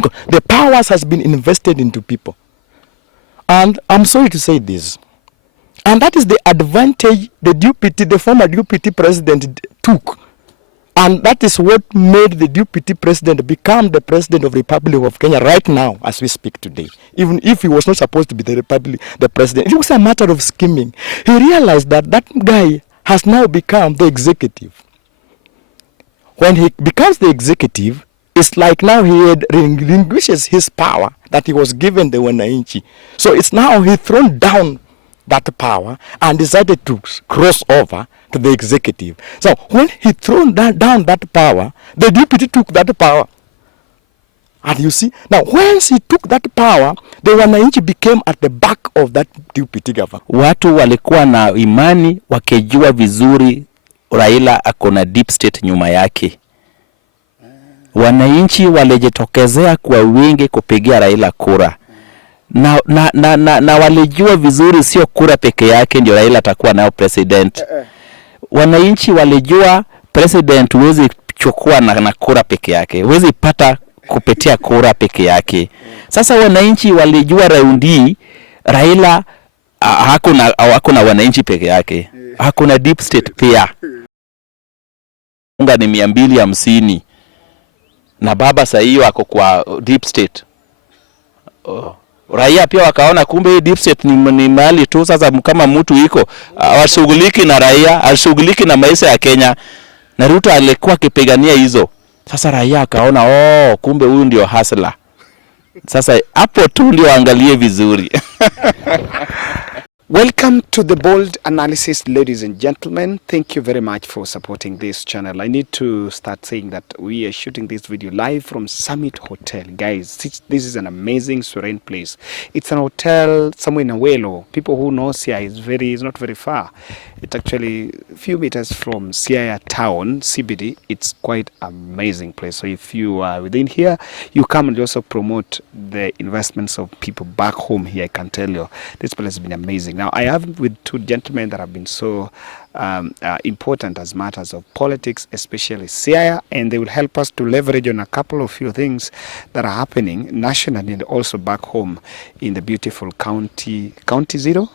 because the powers has been invested into people. And I'm sorry to say this, and that is the advantage the former deputy president took. And that is what made the deputy president become the president of the Republic of Kenya right now, as we speak today. Even if he was not supposed to be the president, it was a matter of scheming. He realized that that guy has now become the executive. When he becomes the executive, it's like now he relinquishes his power that he was given the wananchi. So it's now he thrown down that power and decided to cross over to the executive. So when he thrown down that power, the deputy took that power. And you see, now once he took that power, the wananchi became at the back of that deputy government. Watu walikuwa na imani wakijua vizuri Raila akona deep state nyuma yake. Wananchi walijitokezea kwa wingi kupigia Raila kura. Na walijua vizuri sio kura peke yake ndio Raila atakuwa nao president. Wananchi walijua president huwezi chukua na kura peke yake. Huwezi pata kupitia kura peke yake. Sasa wananchi walijua raundi Raila hakuna wananchi peke yake. Hakuna deep state pia. Unga ni 250. Na baba saa hiyo ako kwa deep state. Raia pia wakaona kumbe hii deep state ni mali tu. Sasa kama mtu iko washughuliki na raia, ashughuliki na maisha ya Kenya, na Ruto alikuwa akipigania hizo. Sasa raia akaona kumbe huyu ndio hustler. Sasa hapo tu ndio angalie vizuri. Welcome to the Bold Analysis, ladies and gentlemen. Thank you very much for supporting this channel. I need to start saying that we are shooting this video live from Summit Hotel. Guys, this is an amazing, serene place. It's an hotel somewhere in Awelo. People who know Siaya is not very far. It's actually a few meters from Siaya town, CBD. It's quite amazing place. So if you are within here, you come and also promote the investments of people back home here. I can tell you, this place has been amazing. Now, I have with two gentlemen that have been so important as matters of politics, especially Siaya, and they will help us to leverage on a couple of few things that are happening nationally and also back home in the beautiful county 041.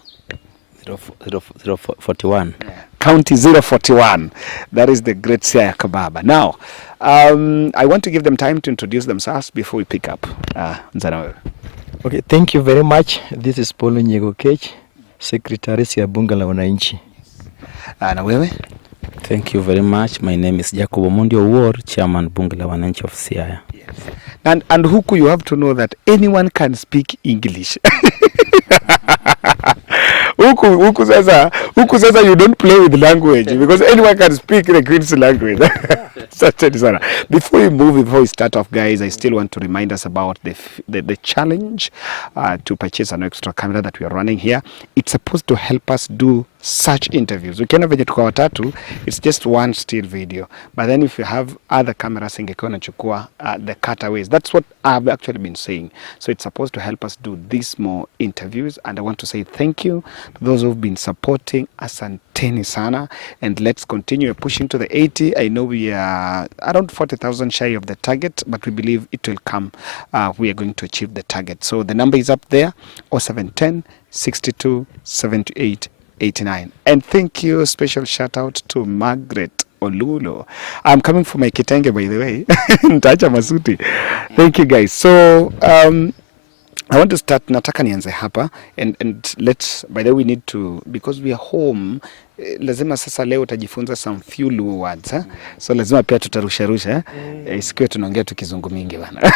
County 041. That is the great Siaya Kababa. Now, I want to give them time to introduce themselves before we pick up. Okay, thank you very much. This is Paul Nyegokech, Secretary ya Bunge la Wananchi. Na wewe? Thank you very much. My name is Jacob Omondio Ward, Chairman Bunge la Wananchi of Siaya. Yes. And Huku, you have to know that anyone can speak English. Huku sasa you don't play with language because anyone can speak the Queen's language. Before we start off, guys, I still want to remind us about the challenge to purchase an extra camera that we are running here. It's supposed to help us do such interviews. Ukiona venye tuko watatu, it's just one still video. But then if you have other cameras ingekuwa nachukua the cutaways. That's what I've actually been saying. So it's supposed to help us do these more interviews. And I want to say thank you to those who've been supporting. Asanteni sana. And let's continue pushing to the 80. I know we are around 40,000 shy of the target, but we believe it will come. We are going to achieve the target. So the number is up there, 0710 62 78 89. And thank you, special shout out to Margaret Olulo. I'm coming for my kitenge, by the way. Ntacha masuti. Thank you, guys. So I want to start, nataka nianze hapa and let's, by the way, we need to, because we are home, lazima sasa leo utajifunza some few Luo words, so lazima pia tutarusha isikiwe tunaongea tukizungu mingi bana.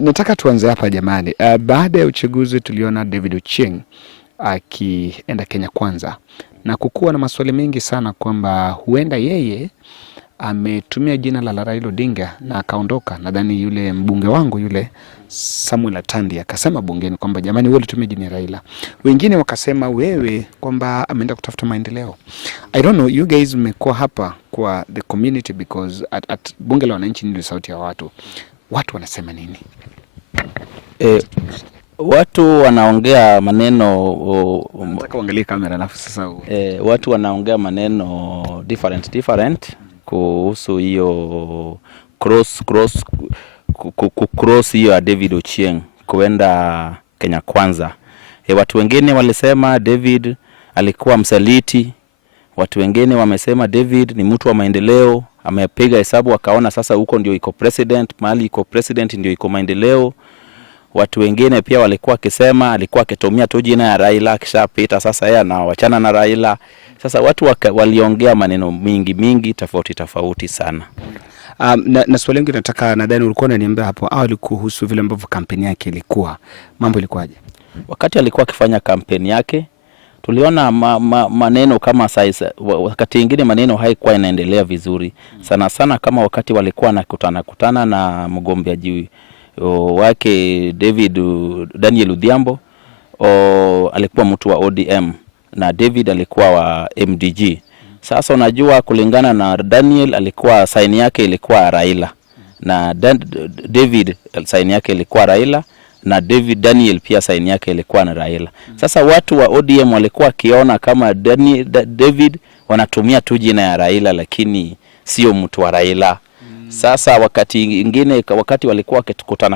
Nataka tuanze hapa jamani. Baada ya uchaguzi tuliona Davido Ching akienda Kenya Kwanza na kukuwa na maswali mengi sana kwamba huenda yeye ametumia jina la Raila Odinga na akaondoka. Nadhani yule mbunge wangu yule Samuel Atandi akasema bungeni kwamba jamani wewe ulitumia jina Raila. Wengine wakasema wewe kwamba ameenda kutafuta maendeleo. I don't know, you guys mmekuwa hapa kwa the community because at bunge la wananchi ndio sauti ya watu. Watu wanasema nini? Watu wanaongea maneno nataka uangalie kamera alafu sasa watu wanaongea maneno different kuhusu hiyo cross hiyo ya David Ochieng kuenda Kenya Kwanza. Watu wengine walisema David alikuwa msaliti. Watu wengine wamesema David ni mtu wa maendeleo, amepiga hesabu akaona sasa huko ndio iko president, mahali iko president ndio iko maendeleo. Watu wengine pia walikuwa akisema alikuwa akitumia tu jina ya Raila kishapita, sasa yeye anawachana na Raila. Sasa watu waliongea maneno mingi tofauti sana. Na swali langu nataka, nadhani ulikuwa unaniambia hapo awali kuhusu vile ambavyo kampeni yake ilikuwa. Mambo ilikuwaje? Wakati alikuwa akifanya kampeni yake, tuliona maneno kama size, wakati mwingine maneno haikuwa inaendelea vizuri. Sana kama wakati walikuwa nakutana na mgombeaji wake Daniel Odhiambo, alikuwa mtu wa ODM na David alikuwa wa MDG. Sasa unajua kulingana na Daniel alikuwa saini yake ilikuwa Raila, na David saini yake ilikuwa Raila, na Daniel pia saini yake ilikuwa na Raila. Sasa watu wa ODM walikuwa kiona kama David wanatumia tu jina ya Raila lakini sio mtu wa Raila. Sasa wakati ingine, wakati walikuwa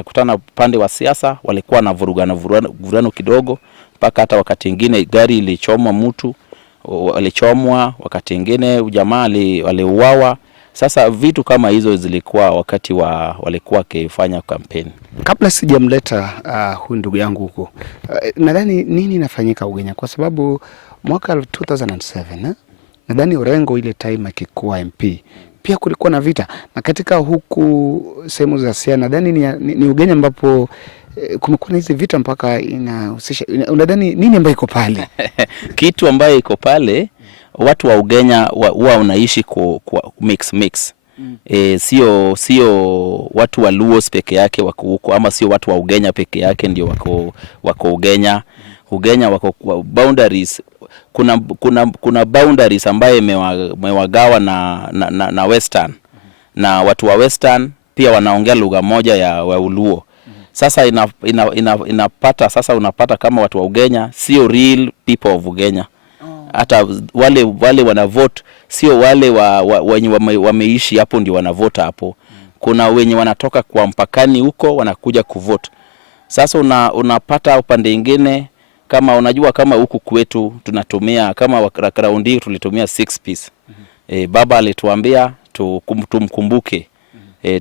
kutana pande wa siasa, walikuwa na vurugano kidogo, mpaka hata wakati ingine gari ilichomwa, mtu alichomwa, wakati ingine jamaa aliuawa. Sasa vitu kama hizo zilikuwa wakati walikuwa kifanya kampeni. Kabla sijamleta huyu ndugu yangu huko, nadhani nini inafanyika Ugenya, kwa sababu mwaka 2007 nadhani Orengo ile time akikuwa MP pia kulikuwa na vita, na katika huku sehemu za Siaya nadhani ni Ugenya ambapo kumekuwa na hizi vita mpaka inahusisha. Unadhani nini ambayo iko pale? Kitu ambayo iko pale, watu wa Ugenya huwa unaishi kwa mix. Sio watu wa Luos peke yake wako huko, ama sio watu wa Ugenya peke yake ndio wako Ugenya. Ugenya wako boundaries. Kuna boundaries ambaye imewagawa na Western, na watu wa Western pia wanaongea lugha moja ya Uluo. Sasa inapata sasa unapata kama watu wa Ugenya sio real people of Ugenya. Hata wale wana vote sio wale wenye wameishi hapo ndio wanavota hapo. Kuna wenye wanatoka kwa mpakani huko wanakuja kuvote. Sasa unapata upande mwingine, kama unajua kama huku kwetu tunatumia kama raundi tulitumia 6 piece. Baba alituambia tumkumbuke.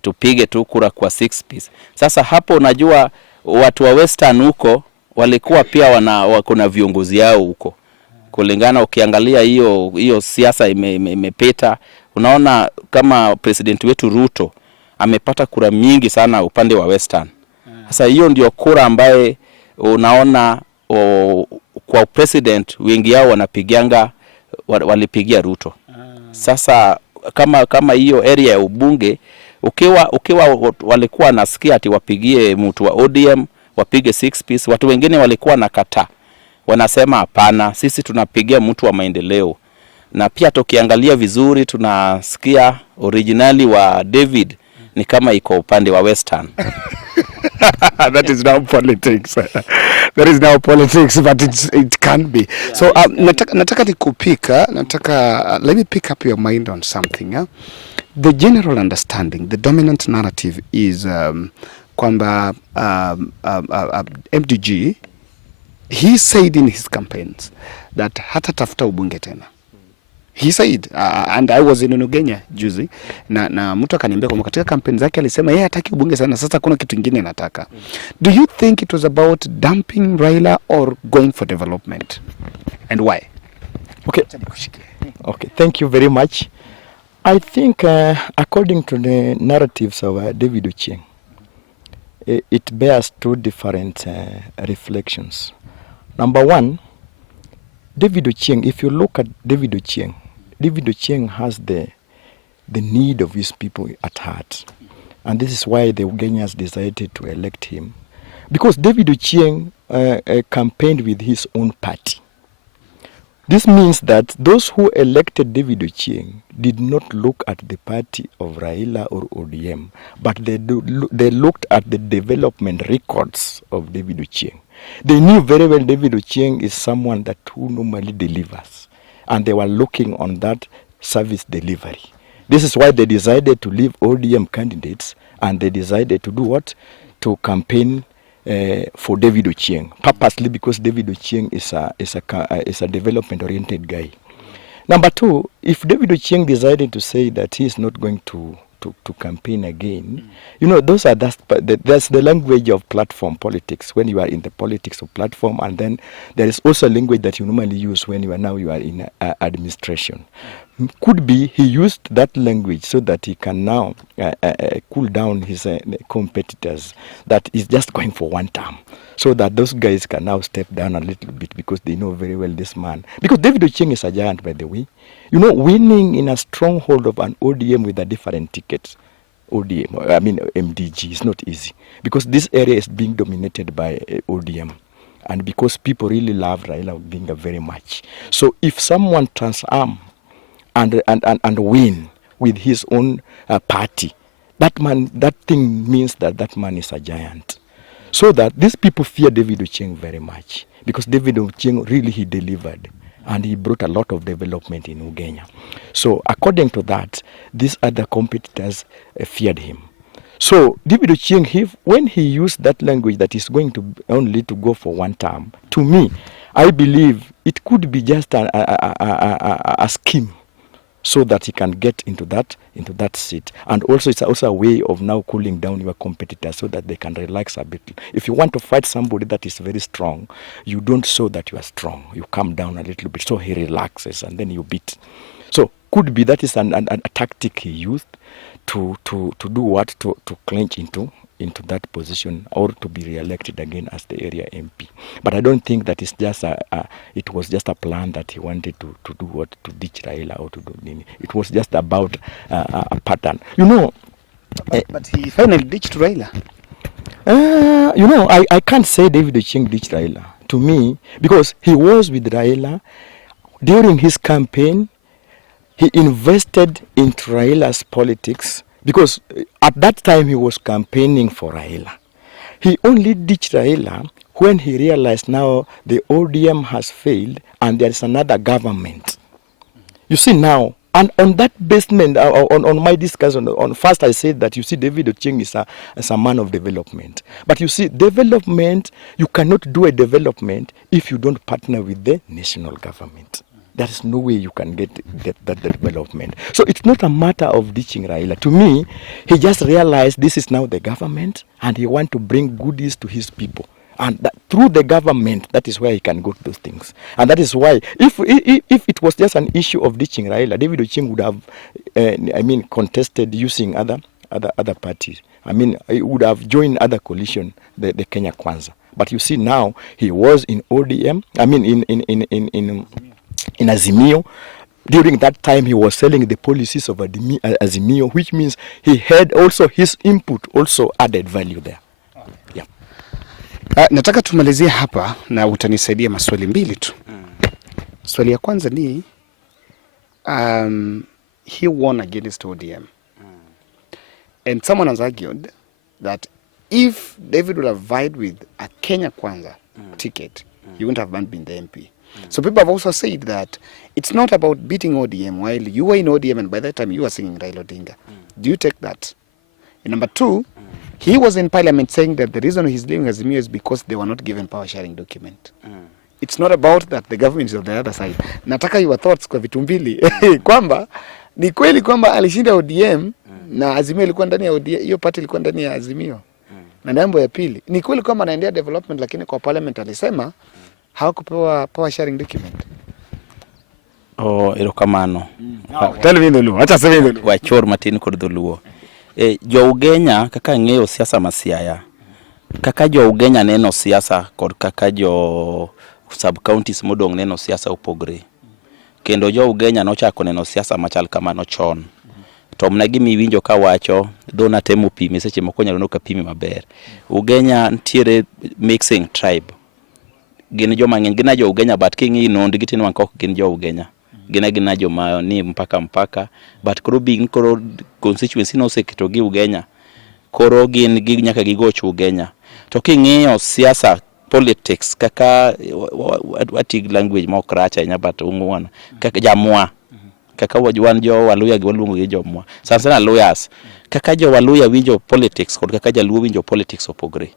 Tupige tu kura kwa 6 piece. Sasa hapo unajua watu wa Western huko walikuwa pia kuna viongozi yao huko. Kulingana ukiangalia hiyo siasa imepeta, unaona kama president wetu Ruto amepata kura mingi sana upande wa Western. Sasa hiyo ndio kura ambaye unaona kwa president wengi yao walipigia Ruto. Sasa kama hiyo area ya ubunge ukiwa walikuwa nasikia ati wapigie mtu wa ODM wapige 6 piece, watu wengine walikuwa nakataa. Wanasema hapana, sisi tunapigia mtu wa maendeleo. Na pia tukiangalia vizuri tunasikia originally wa David ni kama iko upande wa Western. That is now politics. That is now politics, but it can be. So nataka nikupika, let me pick up your mind on something. The general understanding, the dominant narrative is kwamba MDG, he said in his campaigns that hatatafuta ubunge tena. He said, and I was in Ugenya juzi, na mtu akaniambia kwamba katika kampeni zake alisema yeye hataki ubunge sana, sasa kuna kitu kingine anataka. Do you think it was about dumping Raila or going for development? And why? Okay, thank you very much. I think according to the narratives of David Ochieng, it bears two different reflections. Number one, David Ochieng, if you look at David Ochieng has the need of his people at heart. And this is why the Ugenyans decided to elect him. Because David Ochieng campaigned with his own party. This means that those who elected David Ochieng did not look at the party of Raila or ODM, but they looked at the development records of David Ochieng. They knew very well David Ochieng is someone who normally delivers, and they were looking on that service delivery. This is why they decided to leave ODM candidates, and they decided to do what? To campaign for Davido Ching, purposely, because Davido Ching is a development-oriented guy. Number two, if Davido Ching decided to say that he is not going to campaign again, you know, that's the language of platform politics, when you are in the politics of platform, and then there is also a language that you normally use when you are in administration. Could be he used that language so that he can now cool down his competitors that is just going for one term, so that those guys can now step down a little bit, because they know very well this man. Because Davido Ching is a giant, by the way. You know, winning in a stronghold of an ODM with a different ticket, MDG, is not easy, because this area is being dominated by ODM. And because people really love Raila Odinga very much. So if someone transarm and win with his own party, that thing means that man is a giant. So that these people fear Davido Ching very much, because Davido Ching really, he delivered, and he brought a lot of development in Ugenya. So according to that, these other competitors feared him. So Davido Ching, when he used that language that is going to only to go for one term, to me, I believe it could be just a scheme, so that he can get into that seat. And also it's also a way of now cooling down your competitors, so that they can relax a bit. If you want to fight somebody that is very strong, you don't show that you are strong. You come down a little bit, so he relaxes, and then you beat. So could be that is a tactic he used to do what? To clinch into that position, or to be re-elected again as the area MP. But I don't think that it's just it was just a plan that he wanted to do what? To ditch Raila or to do Nini. It was just about a pattern. You know. But he finally ditched Raila. You know, I can't say Davido Ching ditched Raila. To me, because he was with Raila during his campaign, he invested into Raila's politics. Because at that time he was campaigning for Raila. He only ditched Raila when he realized now the ODM has failed and there is another government. You see now, and on that basement, on my discussion, on first I said that, you see, Davido Ching is a man of development. But you see, development, you cannot do a development if you don't partner with the national government. There is no way you can get that development. So it's not a matter of ditching Raila. To me, he just realized this is now the government, and he wants to bring goodies to his people. And that through the government, that is where he can go to those things. And that is why, if it was just an issue of ditching Raila, Davido Ching would have, contested using other parties. He would have joined other coalition, the Kenya Kwanza. But you see now, he was in ODM, in Azimio. During that time, he was selling the policies of Azimio, which means he had also his input also added value there. Yeah. Nataka tumalizie hapa na utanisaidia maswali mbili tu. Swali ya kwanza ni he won against ODM. And someone has argued that if David would have vied with a Kenya Kwanza ticket, he wouldn't have been the MP. So people have also said that it's not about beating ODM while you were in ODM and by that time you were singing Raila Odinga. Do you take that? And number two, he was in parliament saying that the reason he's leaving Azimio is because they were not given power sharing document. It's not about that the government is on the other side. Nataka your thoughts kwa vitu mbili. Kwamba ni kweli kwamba alishinda ODM na Azimio ilikuwa ndani ya ODM, hiyo party ilikuwa ndani ya Azimio. Na jambo ya pili, ni kweli kwamba anaendea development lakini kwa parliament alisema hawakupewa power sharing document. Erokamano. Tell me Dholuo. Acha sema Dholuo. Wachor matin kod Dholuo. Jo Ugenya kaka ng'eyo siasa masiaya. Kaka jo Ugenya neno siasa kod kaka jo sub counties modong neno siasa upogre. Kendo jo Ugenya nochako neno siasa machal kamano chon. To mna gimi winjo ka wacho dona temo pimi seche moko nyalo noka pimi maber. Ugenya ntiere mixing tribe. Gin jo mang'eny gina jo Ugenya but kingi nondi gitino wankok gin jo Ugenya. Gina jo ma ni mpaka but koro bing koro constituency no seketo gi Ugenya. Koro gin gi nyaka gigoch Ugenya. To king'iyo siasa politics kaka what language mo kracha nya but ungwana kaka jamwa kaka wan jo Waluya gi waluongo gi jomwa sana lawyers kaka jo Waluya winjo politics kod kaka Jaluo winjo politics opogre.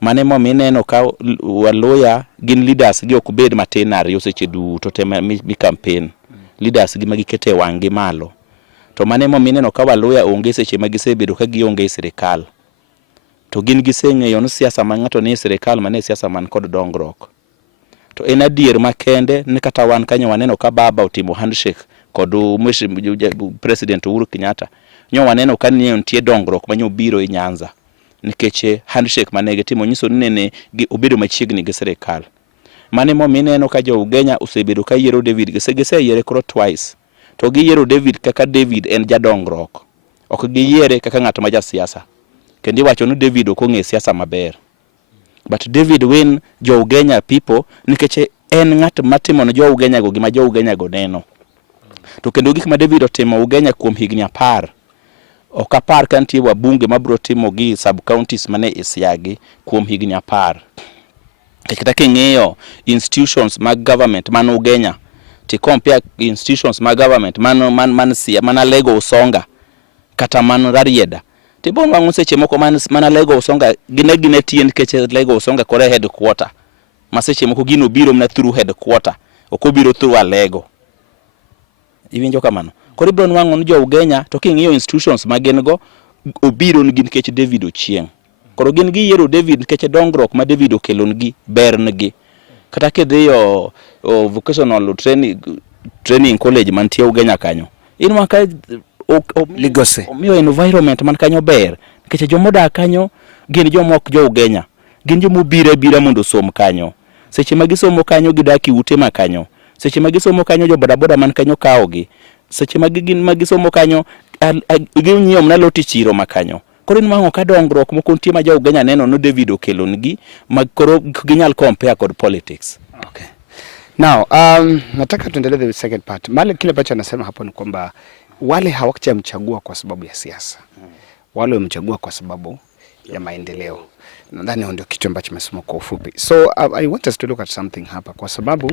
Mane mo mineno ka Waluya gin leaders gi ok bed matin ariyo seche duto te mi campaign leaders gi magikete wangi malo. To mane mo mineno ka Waluya onge seche magisebedo ka gionge e sirikal. To gin giseng'eyo no siasa ma ng'ato ni sirikal mane siasa man kod dongruok. To en adier makende ni kata wan kanyo waneno ka baba otimo handshake kod President Uhuru Kenyatta. Nyo waneno ka nitie dongruok manyo biro e Nyanza. Nikech handshake mane gitimo nyiso ni ne obedo machiegni gi sirikal. Mane mo mineno ka jo Ugenya osebedo ka yiero David giseyiere koro twice. To giyiero David kaka David en jadongruok. Ok giyiere kaka ng'at ma jasiasa. Kendi wacho ni David ok ong'e siasa maber. But David win jo Ugenya people nikech en ng'at matimo ne jo Ugenya go gima jo Ugenya go neno. To kendo gik ma David otimo Ugenya kuom higni 10 ok apar ka nitie wabunge mabro timo gi sub counties mane isiagi kuom higni 10. Kata king'iyo institutions mag government man Ugenya ti compare institutions mag government man Lego Usonga kata man Rarieda ti bon wangu seche moko man Lego Usonga gine tien keche Lego Usonga kore headquarter ma seche moko gino biro mna through headquarter okobiro through Lego iwinjo kamano. Koro ibron wangu jo Ugenya to king'iyo institutions magin go obiro ni gin keche David Ochieng. Koro gin gi yiero David keche dongruok ma David okelon gi berngi. Kata kedhiyo vocational training college man tie Ugenya kanyo. In maka Ligose omiyo environment man kanyo ber. Keche jomoda kanyo gin jomok jo Ugenya. Gin jomobira mondo som kanyo. Seche magisomo kanyo gidaki ute makanyo. Seche magisomo kanyo jo boda man kanyo kaogi. Seche magisomo kanyo ginyiewo mna loti chiro makanyo. Koro in mango ka dongruok moko nitie ma jo Ugenya neno no David okelon gi mag koro ginyal compare kod politics. Okay. Now, nataka tuendelee the second part. Mali kile ambacho anasema hapo ni kwamba wale hawakujamchagua kwa sababu ya siasa. Wale wamechagua kwa sababu ya maendeleo. Nadhani ndio kitu ambacho nimesema kwa ufupi. So I want us to look at something hapa kwa sababu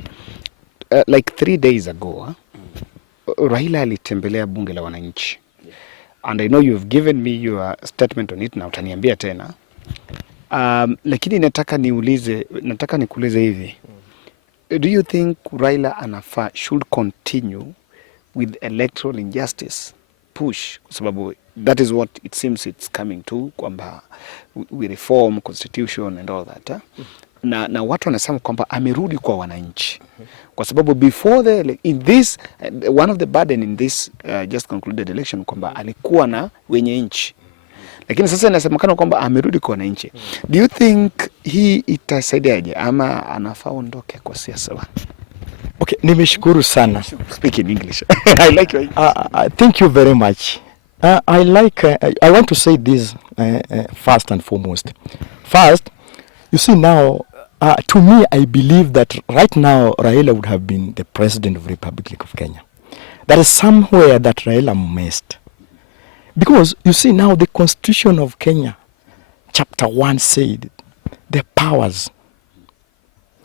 like 3 days ago Raila alitembelea bunge la wananchi. And I know you've given me your statement on it na utaniambia tena. Lakini nataka nikuulize hivi. Do you think Raila should continue with electoral injustice push? Kwa sababu that is what it seems it's coming to, kwamba we reform constitution and all that. Na watu wanasema kwamba amerudi kwa wananchi. Kwa sababu before in this one of the burden in this just concluded election kwamba alikuwa na wenye nchi. Lakini sasa inasemekana kwamba amerudi kwa wananchi. Do you think hii itasaidiaje ama anafaa ondoke kwa siasa? Okay, nimeshukuru sana. Speak in English. I like your English. Thank you very much. I want to say this first and foremost. First, you see now, to me, I believe that right now Raila would have been the president of the Republic of Kenya. There is somewhere that Raila missed. Because you see now the Constitution of Kenya, chapter 1 said, the powers,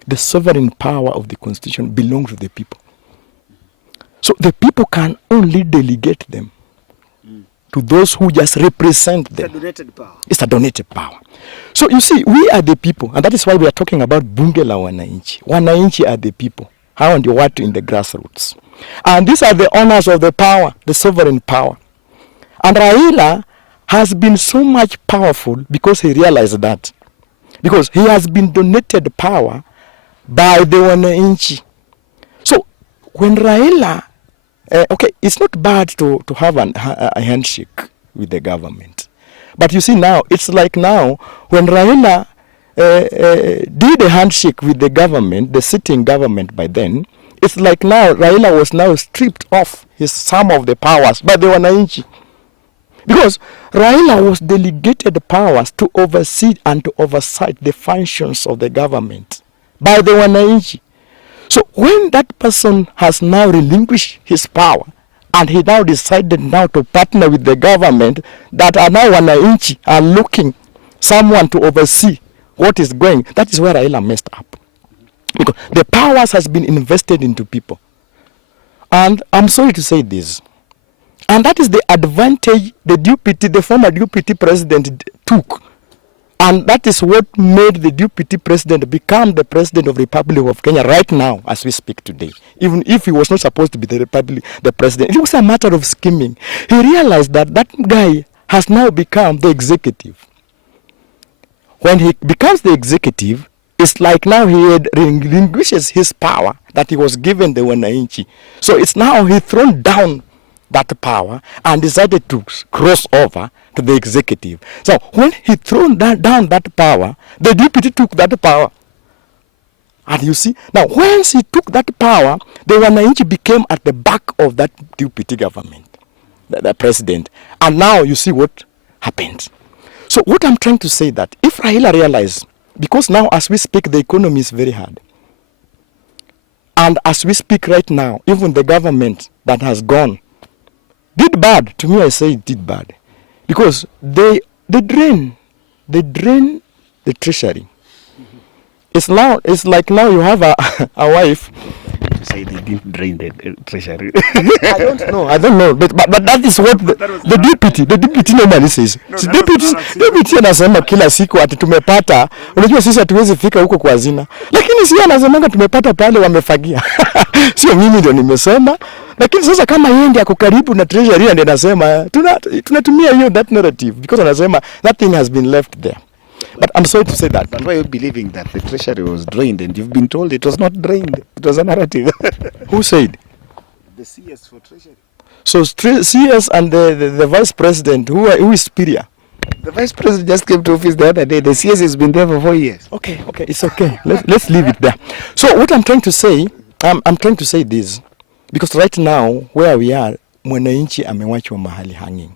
the sovereign power of the Constitution belong to the people. So the people can only delegate them to those who just represent them. It's a donated power. It's a donated power. So you see, we are the people, and that is why we are talking about bunge la wananchi. Wananchi are the people. How and what in the grassroots. And these are the owners of the power, the sovereign power. And Raila has been so much powerful because he realized that. Because he has been donated power by the wananchi. So when Raila, okay, it's not bad to have a handshake with the government. But you see now, it's like now, when Raila did a handshake with the government, the sitting government by then, it's like now, Raila was now stripped off some of the powers by the wananchi. Because Raila was delegated powers to oversee and to oversight the functions of the government by the wananchi. So when that person has now relinquished his power, and he now decided now to partner with the government that are now wananchi are looking someone to oversee what is going, that is where Raila messed up. Because the powers has been invested into people. And I'm sorry to say this. And that is the advantage the former deputy president took. And that is what made the deputy president become the president of the Republic of Kenya right now, as we speak today. Even if he was not supposed to be the president, it was a matter of scheming. He realized that that guy has now become the executive. When he becomes the executive, it's like now he relinquishes his power that he was given the wananchi. So it's now he thrown down that power and decided to cross over to the executive. So when he thrown down that power, the deputy took that power. And you see, now once he took that power, the wananchi became at the back of that deputy government, the president. And now you see what happened. So what I'm trying to say that if Raila realized, because now as we speak, the economy is very hard. And as we speak right now, even the government that has gone did bad. To me, I say it did bad. Because they drain the treasury. It's like now you have a wife. To say they didn't drain the treasury. I don't know. But that is what the deputy normally says. Deputy anasema kila siku ati tumepata. Unajua sisi hatuwezi fika huko kwa hazina. Lakini si anasemanga tumepata pale wamefagia. Sio mimi ndio nimesema. Lakini sasa kama yeye ndiye ako karibu na treasury ndiye anasema tunatumia hiyo that narrative because anasema nothing has been left there. But I'm sorry to say that. But why are you believing that the treasury was drained and you've been told it was not drained? It was a narrative. Who said? The CS for treasury. So CS and the vice president, who is superior? The vice president just came to office the other day. The CS has been there for 4 years. Okay, it's okay. Let's leave it there. So what I'm trying to say, I'm trying to say this. Because right now, where we are, mwananchi amewachwa mahali hanging.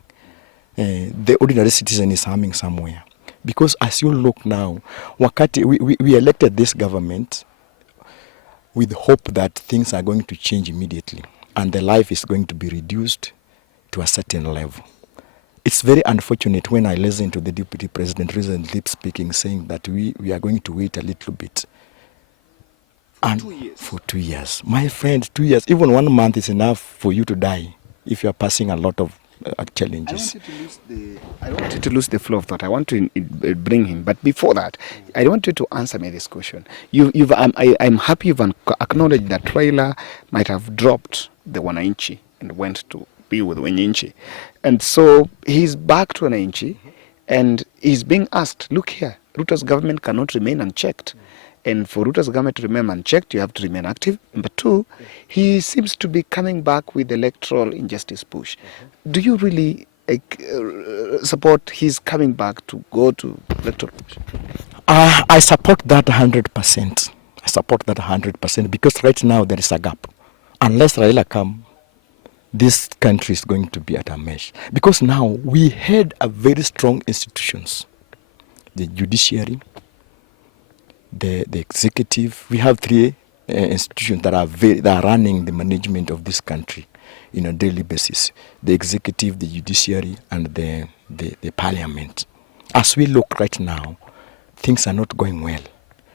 The ordinary citizen is hanging somewhere. Because as you look now, wakati we elected this government with hope that things are going to change immediately and the life is going to be reduced to a certain level. It's very unfortunate when I listen to the deputy president recently speaking, saying that we are going to wait a little bit. For 2 years. My friend, 2 years, even 1 month is enough for you to die if you are passing a lot of challenges. I don't want you to lose the flow of thought. I want to bring him. But before that, I want you to answer me this question. I'm happy you've acknowledged that Raila might have dropped the wananchi and went to be with wananchi. And so he's back to wananchi and he's being asked, look here, Ruto's government cannot remain unchecked. And for Ruto's government to remain unchecked, you have to remain active. Number two, he seems to be coming back with the electoral injustice push. Do you really support his coming back to go to electoral push? I support that 100%. I support that 100% because right now there is a gap. Unless Raila comes, this country is going to be at a mess. Because now we had a very strong institutions. The judiciary, the executive. We have three institutions that are running the management of this country on a daily basis: the executive, the judiciary, and the parliament. As we look right now, things are not going well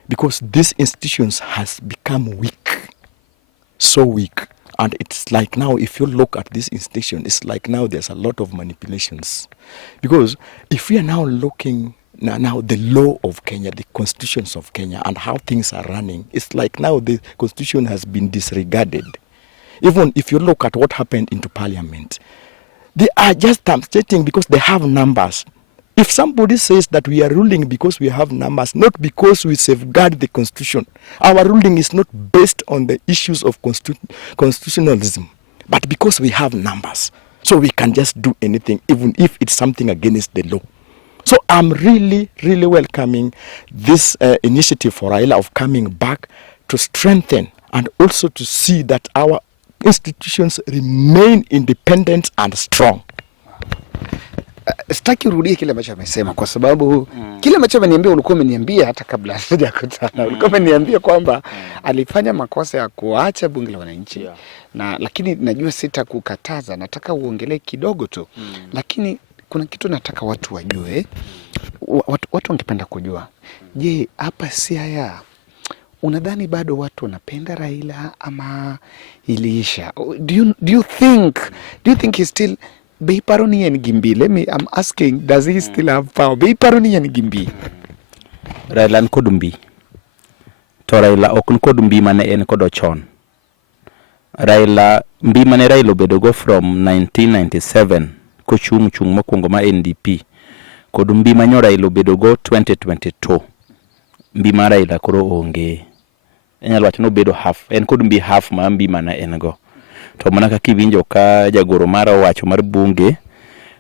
because these institutions has become weak, so weak. And it's like now, if you look at this institution, it's like now there's a lot of manipulations. Because if we are now looking now the law of Kenya, the constitutions of Kenya, and how things are running, it's like now the constitution has been disregarded. Even if you look at what happened into parliament, they are just stating because they have numbers. If somebody says that we are ruling because we have numbers, not because we safeguard the constitution, our ruling is not based on the issues of constitutionalism, but because we have numbers. So we can just do anything, even if it's something against the law. So I'm really, really welcoming this initiative for Raila of coming back to strengthen and also to see that our institutions remain independent and strong. Sitaki urudie kile ambacho amesema kwa sababu kile ambacho ameniambia ulikuwa umeniambia hata kabla sijakutana. Ulikuwa umeniambia kwamba alifanya makosa ya kuacha bunge la wananchi. Na lakini najua sitakukataza, nataka uongelee kidogo tu. Lakini kuna kitu nataka watu wajue. Watu wangependa kujua. Je, hapa Siaya unadhani bado watu wanapenda Raila ama iliisha? Do you think he's still Bei paroni yen Gimbi? I'm asking, does he still have power? Bei paroni yen Gimbi? Raila n kod mbi. To Raila ok n kod mbi mane en kod ochon. Raila, mbi mane Raila obedogo from 1997 kochung mokwongo ma NDP. Kod mbi manyo Raila obedogo 2022. Mbi ma Raila koro onge. Enyalo wacho no bedo half. En kod mbi half ma mbi mana en go. To mana kaka iwinjo ka jagoro mara owacho mar bunge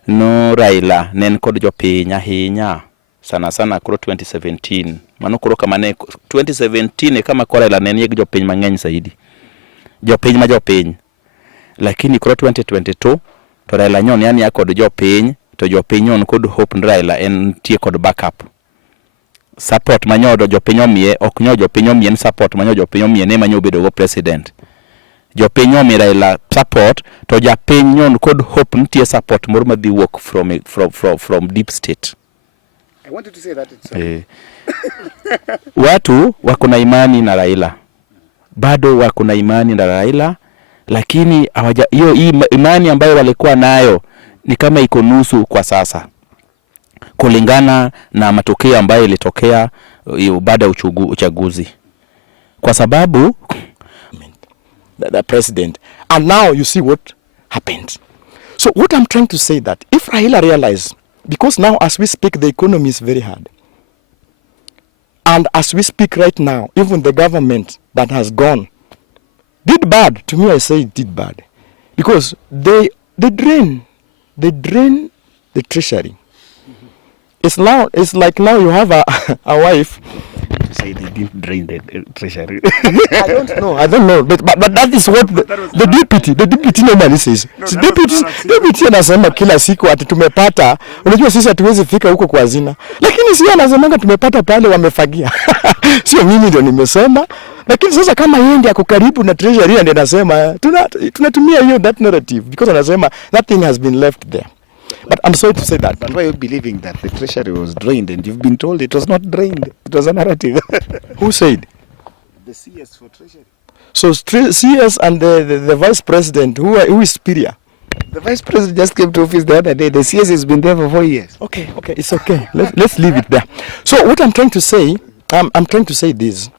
no Raila nen kod jopiny ahinya sana koro 2017 mano koro kama ne 2017 kama koro Raila nen yeg jopiny mang'eny zaidi jopiny lakini koro 2022 to Raila nyon yani ya kod jopiny to jopiny nyon kod hope Raila en tie kod backup support manyodo jopiny omiye ok nyo jopiny omiye support manyo jopiny omiye ne manyo bedo go president jopiny omiye Raila support to japiny nyon kod hope nitie support moro madhi wuok from deep state. I wanted to say that it's watu wako na imani na Raila, bado wako na imani na Raila, lakini hiyo imani ambayo walikuwa nayo ni kama iko nusu kwa sasa kulingana na matokeo ambayo ilitokea baada ya uchaguzi, kwa sababu the president, and now you see what happened. So what I'm trying to say that if Raila realized, because now as we speak the economy is very hard, and as we speak right now even the government that has gone did bad. To me I say it did bad because they drain the treasury. It's like now you have a wife. Say they didn't drain the treasury. I don't know, but that is what the deputy normally says. Deputy anasema kila siku ati tumepata, unajua sisi hatuwezi fika huko kwa hazina, lakini si anasemanga tumepata pale wamefagia. Sio mimi ndio nimesema, lakini sasa kama yeye ndiye ako karibu na treasury ndiye anasema tunatumia hiyo that narrative because anasema nothing has been left there. But I'm sorry to say that. But why are you believing that the treasury was drained and you've been told it was not drained? It was a narrative. Who said? The CS for treasury. So CS and the vice president, who is superior? The vice president just came to office the other day. The CS has been there for 4 years. Okay, it's okay. Let's leave it there. So what I'm trying to say, I'm trying to say this,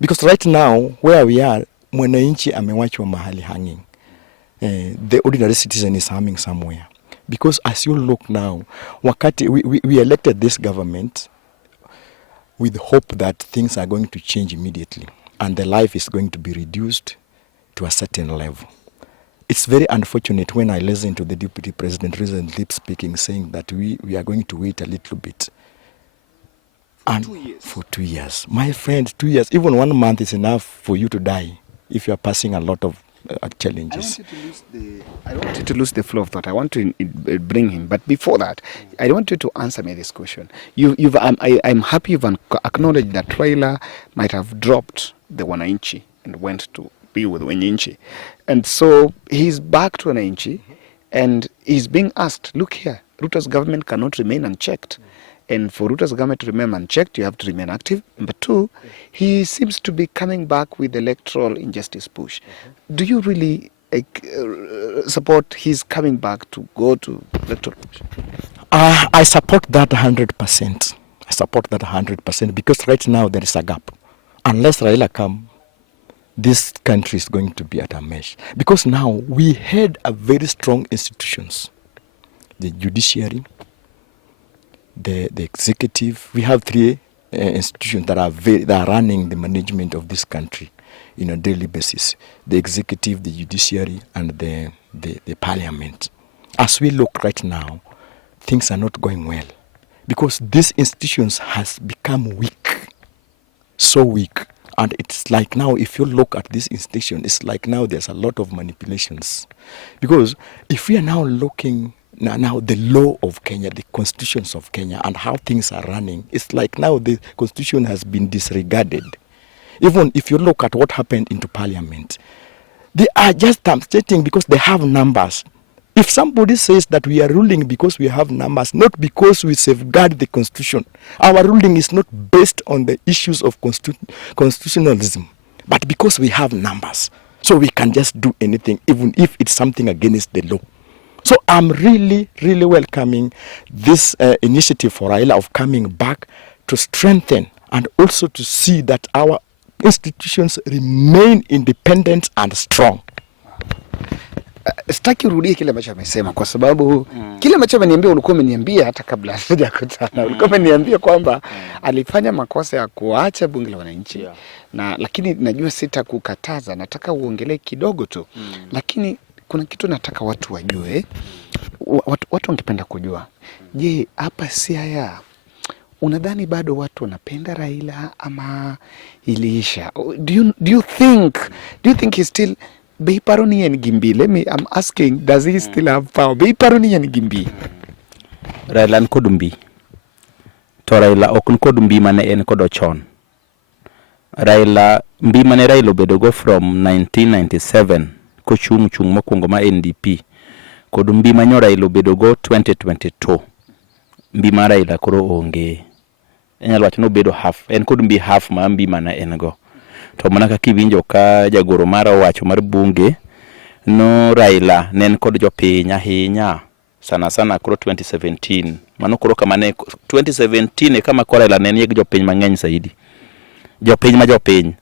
because right now where we are, mwananchi amewachwa mahali hanging. The ordinary citizen is hanging somewhere. Because as you look now, wakati we elected this government with hope that things are going to change immediately and the life is going to be reduced to a certain level. It's very unfortunate when I listen to the deputy president recently speaking, saying that we are going to wait a little bit. For 2 years. My friend, 2 years, even 1 month is enough for you to die if you are passing a lot of challenges. I don't want you to lose the flow of thought. I want to bring him, but before that, I want you to answer me this question. I'm happy you've acknowledged that Raila might have dropped the Wananchi and went to be with Wananchi, and so he's back to Wananchi, and he's being asked, look here, Ruto's government cannot remain unchecked. And for Ruto's government to remain unchecked, you have to remain active. Number two, he seems to be coming back with the electoral injustice push. Do you really support his coming back to go to electoral push? I support that 100%. I support that 100% because right now there is a gap. Unless Raila comes, this country is going to be at a mess. Because now we had a very strong institutions, the judiciary, the executive. We have 3 institutions that are running the management of this country on a daily basis: the executive, the judiciary, and the parliament. As we look right now, things are not going well because these institutions has become weak, so weak. And it's like now, if you look at this institution, it's like now there's a lot of manipulations. Because if we are now looking now the law of Kenya, the constitutions of Kenya, and how things are running, it's like now the constitution has been disregarded. Even if you look at what happened into parliament, they are just stating because they have numbers. If somebody says that we are ruling because we have numbers, not because we safeguard the constitution, our ruling is not based on the issues of constitutionalism, but because we have numbers. So we can just do anything, even if it's something against the law. So I'm really, really welcoming this initiative for Raila of coming back to strengthen and also to see that our institutions remain independent and strong. Sitaki urudie kile ambacho amesema kwa sababu kile ambacho ameniambia ulikuwa umeniambia hata kabla sijakutana. Ulikuwa umeniambia kwamba alifanya makosa ya kuacha bunge la wananchi. Na lakini najua sitakukataza, nataka uongelee kidogo tu. Lakini kuna kitu nataka watu wajue. Watu wangependa kujua. Je, hapa Siaya unadhani bado watu wanapenda Raila ama iliisha? Do you think he's still Bei paroni yen Gimbi? I'm asking, does he still have power? Bei paroni yen Gimbi? Raila nkodumbi. To Raila oknkodumbi mane en kodochon. Raila mbi mane Raila obedogo from 1997 kochung mokwongo ma NDP. Kodumbi manyo Raila obedogo 2022. Mbi ma Raila koro onge. Enyalo wacho no bedo half. En kodumbi half ma mbi mana en go. To mana kaka iwinjo ka jagoro mara owacho mar bunge no Raila nen kod jopiny ahinya sana koro 2017 mano koro kamane 2017 kama koro Raila nen yeg jopiny mang'eny zaidi jopiny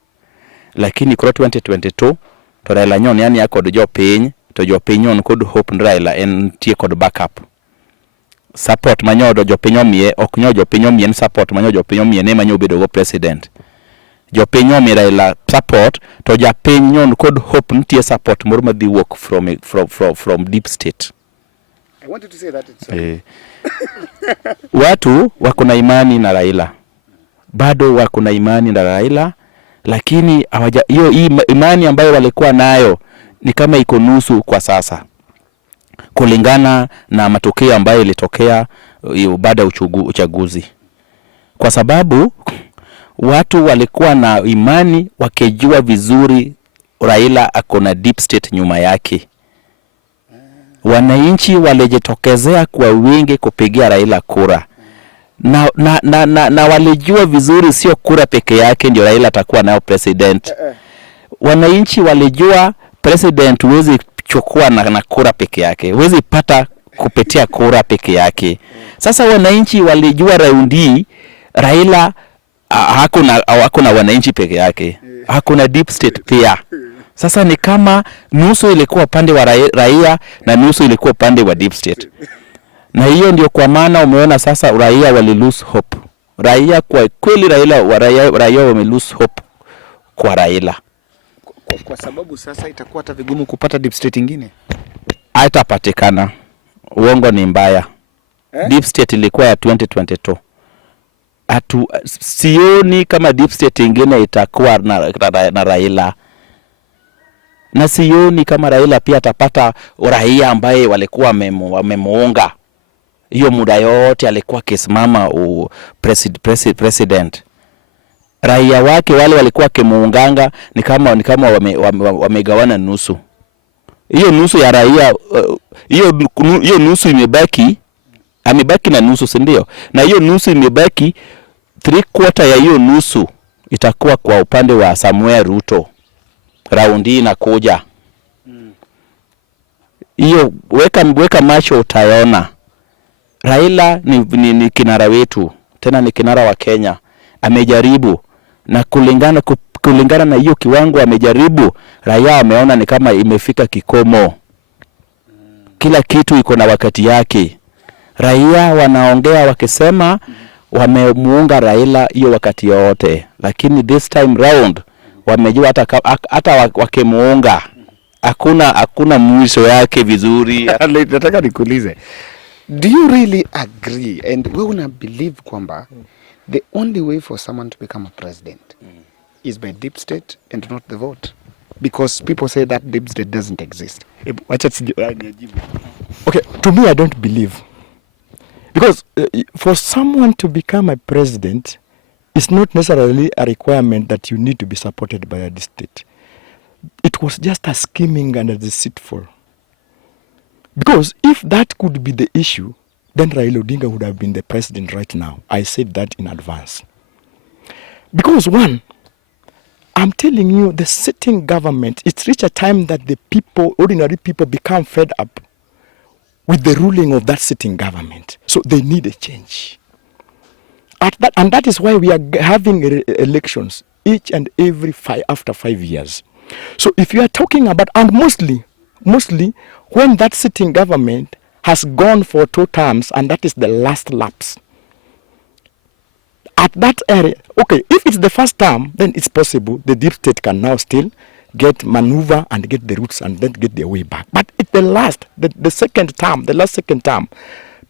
lakini koro 2022 to Raila nyon yani ya kod jopiny to jopiny nyon kod hope Raila en tie kod backup support manyodo jopiny omiye ok nyo jopiny omiye support manyo jopiny omiye ne manyo bedo go president jopiny omiye Raila support to japiny nyon kod hope nitie support moro madhi work from deep state. I wanted to say that it's watu wako na imani na Raila, bado wako na imani na Raila, lakini hiyo imani ambayo walikuwa nayo ni kama iko nusu kwa sasa kulingana na matokeo ambayo ilitokea baada ya uchaguzi, kwa sababu watu walikuwa na imani wakijua vizuri Raila akona deep state nyuma yake. Wananchi walijitokezea kwa wingi kupigia Raila kura. Na walijua vizuri sio kura peke yake ndio Raila atakuwa nayo president. Wananchi walijua president huwezi chukua na kura peke yake. Huwezi pata kupitia kura peke yake. Sasa wananchi walijua raundi Raila hakuna wananchi peke yake. Hakuna deep state pia. Sasa ni kama nusu ilikuwa upande wa raia na nusu ilikuwa upande wa deep state. Na hiyo ndio kwa maana umeona sasa raia wali lose hope. Raia kwa kweli raia wame lose hope kwa Raila. Kwa sababu sasa itakuwa hata vigumu kupata deep state nyingine. Haitapatikana. Uongo ni mbaya. Deep state ilikuwa ya 2022. Sioni kama deep state nyingine itakuwa na Raila. Na sioni kama Raila pia atapata raia ambaye walikuwa wamemuunga. Hiyo muda yote alikuwa kisimama president. Raia wake wale walikuwa kimuunganga ni kama wamegawana nusu. Hiyo nusu ya raia hiyo nusu imebaki, amebaki na nusu, si ndio? Na hiyo nusu imebaki 3/4 ya hiyo nusu itakuwa kwa upande wa Samuel Ruto. Raundi inakuja. Hiyo weka macho utaona. Raila ni kinara wetu, tena ni kinara wa Kenya. Amejaribu na kulingana na hiyo kiwango amejaribu, raia wameona ni kama imefika kikomo. Kila kitu iko na wakati yake. Raia wanaongea wakisema wamemuunga Raila hiyo wakati yote, lakini this time round wamejua hata wakemuunga hakuna mwisho yake vizuri. Nataka nikuulize, do you really agree and we wanna believe kwamba the only way for someone to become a president is by deep state and not the vote? Because people say that deep state doesn't exist. Okay, to me I don't believe. Because for someone to become a president, it's not necessarily a requirement that you need to be supported by a state. It was just a scheming and a deceitful. Because if that could be the issue, then Raila Odinga would have been the president right now. I said that in advance. Because one, I'm telling you, the sitting government, it's reached a time that the people, ordinary people, become fed up with the ruling of that sitting government. So they need a change. And that is why we are having elections each and every after 5 years. So if you are talking about, and mostly when that sitting government has gone for 2 terms, and that is the last lapse. At that area, okay, if it's the first term, then it's possible the deep state can now still get maneuver and get the roots and then get their way back. But it's the last, the second term, the last second term,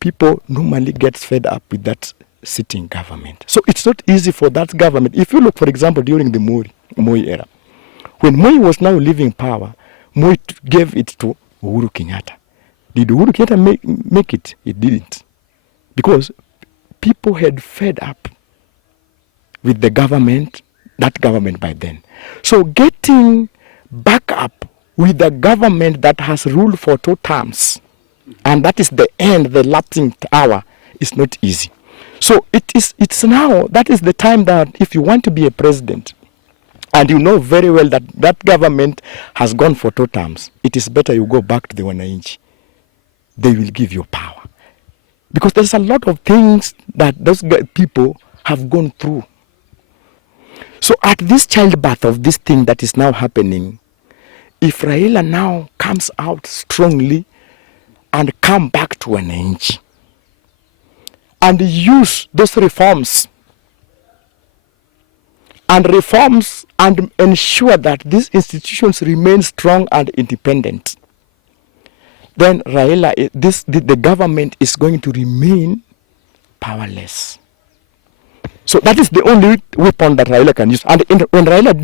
people normally get fed up with that sitting government. So it's not easy for that government. If you look, for example, during the Moi era, when Moi was now leaving power, Moi gave it to Uhuru Kenyatta. Did Uhuru Kenyatta make it? It didn't. Because people had fed up with the government, that government by then. So getting back up with the government that has ruled for 2 terms, and that is the end, the lapsing hour, is not easy. So it's now, that is the time that if you want to be a president, and you know very well that that government has gone for 2 terms, it is better you go back to the wananchi. They will give you power. Because there's a lot of things that those people have gone through. So at this childbirth of this thing that is now happening, if Raila now comes out strongly and come back to wananchi and use those reforms and ensure that these institutions remain strong and independent, then Raila, the government is going to remain powerless. So that is the only weapon that Raila can use. And when Raila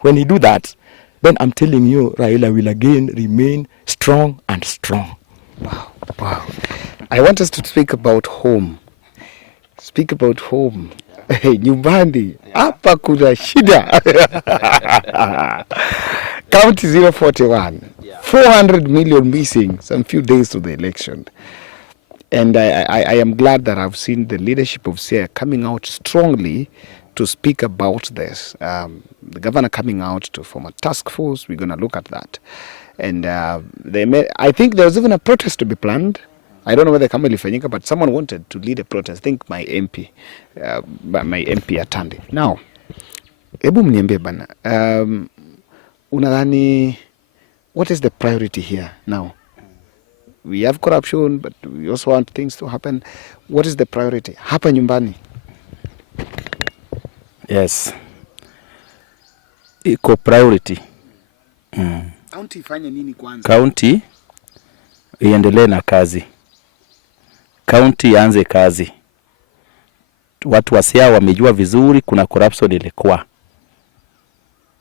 when he do that, then I'm telling you, Raila will again remain strong and strong. Wow. I want us to speak about home. Hey, nyumbani hapa kuna shida. County 041, 400 million missing, some few days to the election. And I am glad that I've seen the leadership of SIA coming out strongly to speak about this. The governor coming out to form a task force. We're going to look at that. And I think there was even a protest to be planned. I don't know whether kama ilifanyika, but someone wanted to lead a protest. I think my MP attended. Now, hebu mniambie bana, unadhani, what is the priority here now? We have corruption, but we also want things to happen. What is the priority? Hapa nyumbani. Yes. Iko priority. County ifanye nini kwanza? County iendelee na kazi. County ianze kazi. Watu wa SIA wamejua vizuri kuna corruption ilikuwa.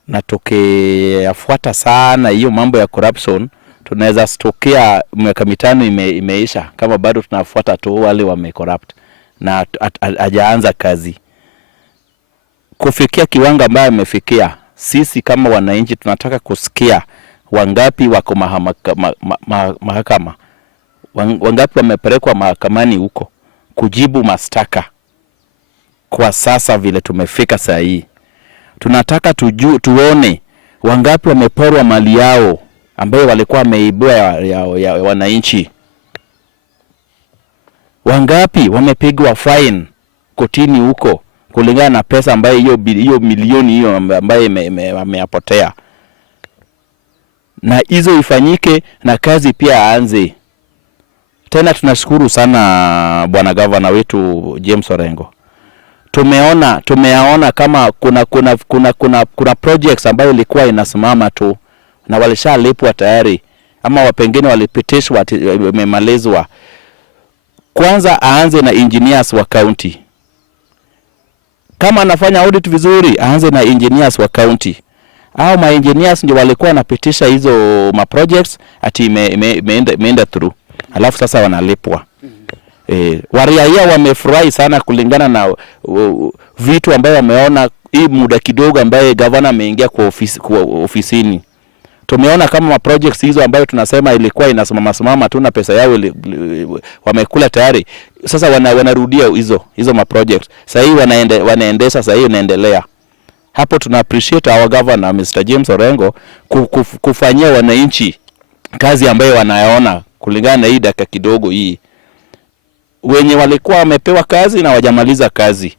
Na tukiyafuata sana hiyo mambo ya corruption, tunaweza stokea miaka 5 imeisha kama bado tunafuata tu wale wamecorrupt na hajaanza kazi. Kufikia kiwango ambayo amefikia, sisi kama wananchi tunataka kusikia wangapi wako mahakama, wangapi wamepelekwa mahakamani huko kujibu mashtaka. Kwa sasa vile tumefika saa hii, tunataka tuone wangapi wameporwa mali yao ambayo walikuwa wameibua ya wananchi. Wangapi wamepigwa fine kotini huko kulingana na pesa ambayo hiyo milioni hiyo ambayo ameyapotea. Na hizo ifanyike na kazi pia aanze. Tena tunashukuru sana bwana gavana wetu James Orengo. Tumeona kama kuna projects ambayo ilikuwa inasimama tu na walishalipwa tayari ama wapengine walipitishwa imemalizwa. Kwanza aanze na engineers wa county. Kama anafanya audit vizuri, aanze na engineers wa county. Hao ma engineers ndio walikuwa wanapitisha hizo ma projects ati imeenda through. Alafu sasa wanalipwa. Waraia wamefurahi sana kulingana na vitu ambayo wameona hii muda kidogo ambaye governor ameingia kwa ofisini. Tumeona kama projects hizo ambayo tunasema ilikuwa inasimama tu na pesa yao wamekula tayari. Sasa wanarudia hizo projects. Sasa hii wanaendesha, sasa hii inaendelea. Hapo tuna appreciate our governor Mr. James Orengo kufanyia wananchi kazi ambayo wanayaona kulingana na hii dakika kidogo hii. Wenye walikuwa wamepewa kazi na wajamaliza kazi.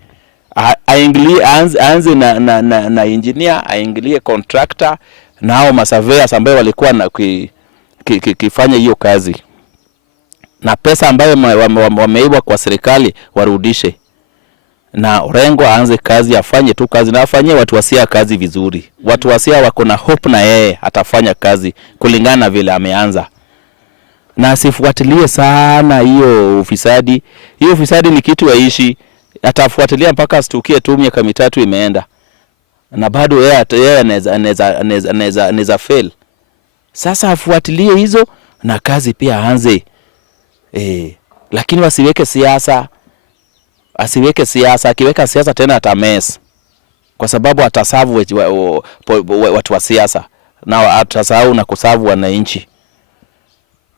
Aingilie aanze na engineer, aingilie contractor na hao masurveyors ambao walikuwa na kifanya hiyo kazi. Na pesa ambayo wameibwa kwa serikali warudishe. Na Orengo aanze kazi, afanye tu kazi na afanyie watu wa Siaya kazi vizuri. Watu wa Siaya wako na hope na yeye atafanya kazi kulingana na vile ameanza. Na asifuatilie sana hiyo ufisadi. Hiyo ufisadi ni kitu haishi. Atafuatilia mpaka astukie tu miaka 3 imeenda. Na bado yeye anaweza fail. Sasa afuatilie hizo na kazi pia aanze. Lakini wasiweke siasa. Asiweke siasa, akiweka siasa tena atames. Kwa sababu atasavu watu wa siasa na atasahau na kusavu wananchi.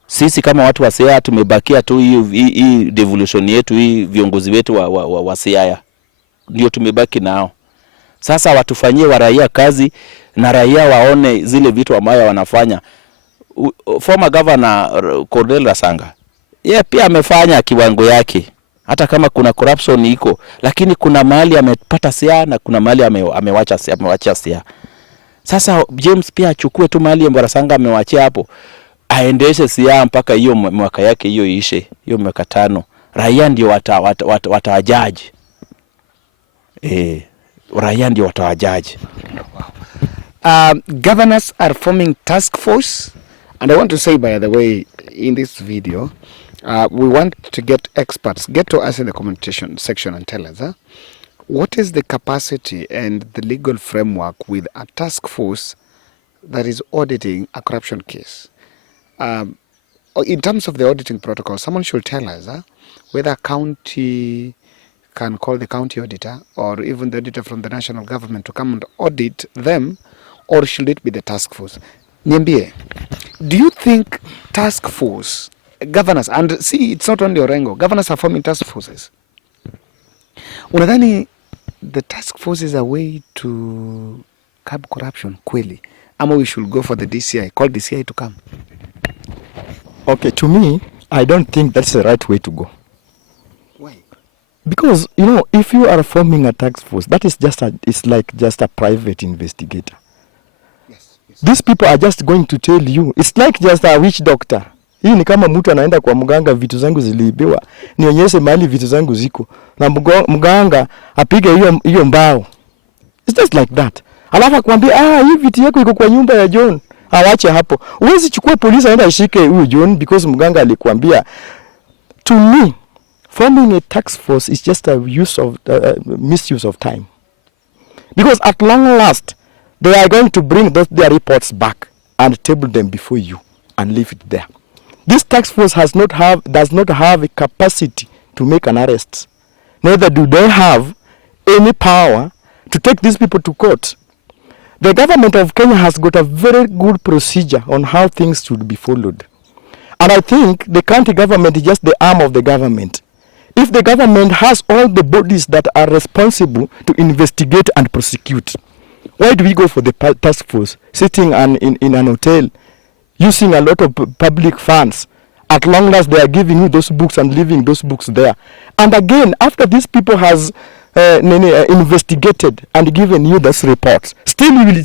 Sisi kama watu wa Siaya tumebakia tu hii devolution yetu, hii viongozi wetu wa Siaya ndio tumebaki nao. Sasa watufanyie wa raia kazi na raia waone zile vitu ambayo wanafanya. Former governor Cornel Rasanga yeye pia amefanya kiwango yake, hata kama kuna corruption iko, lakini kuna mahali amepata Siaya na kuna mahali amewacha Siaya. Sasa James pia achukue tu mahali Rasanga amewachia hapo, aendeshe Siaya mpaka hiyo mwaka yake hiyo ishe, hiyo mwaka 5. Raia ndio watawajaji. Raia ndio watawajaji. Governors are forming task force, and I want to say, by the way, in this video, we want to get experts. Get to us in the commentation section and tell us what is the capacity and the legal framework with a task force that is auditing a corruption case. In terms of the auditing protocol, someone should tell us whether county can call the county auditor or even the auditor from the national government to come and audit them, or should it be the task force? Niambie, do you think task force governors, and see, it's not only Orengo, governors are forming task forces. Unadhani the task force is a way to curb corruption kweli, ama we should go for the DCI, call DCI to come? Okay, to me, I don't think that's the right way to go. Why? Because, if you are forming a task force, that is it's like just a private investigator. Yes. These people are just going to tell you. It's like just a witch doctor. Hii ni kama mtu anaenda kwa mganga, vitu zangu ziliibiwa, nionyeshe mahali vitu zangu ziko, na mganga apige hiyo mbao. It's just like that. Alafu akwambia, hii vitu yako iko kwa nyumba ya John. Awache hapo. Uwezi chukua polisi aenda ashike huyu John because mganga alikwambia. To me, forming a task force is just a misuse of time. Because at long last, they are going to bring their reports back and table them before you and leave it there. This task force does not have a capacity to make an arrest. Neither do they have any power to take these people to court. The government of Kenya has got a very good procedure on how things should be followed. And I think the county government is just the arm of the government. If the government has all the bodies that are responsible to investigate and prosecute, why do we go for the task force sitting in an hotel using a lot of public funds? At long last, they are giving you those books and leaving those books there. And again, after these people has investigated and given you those reports, still you will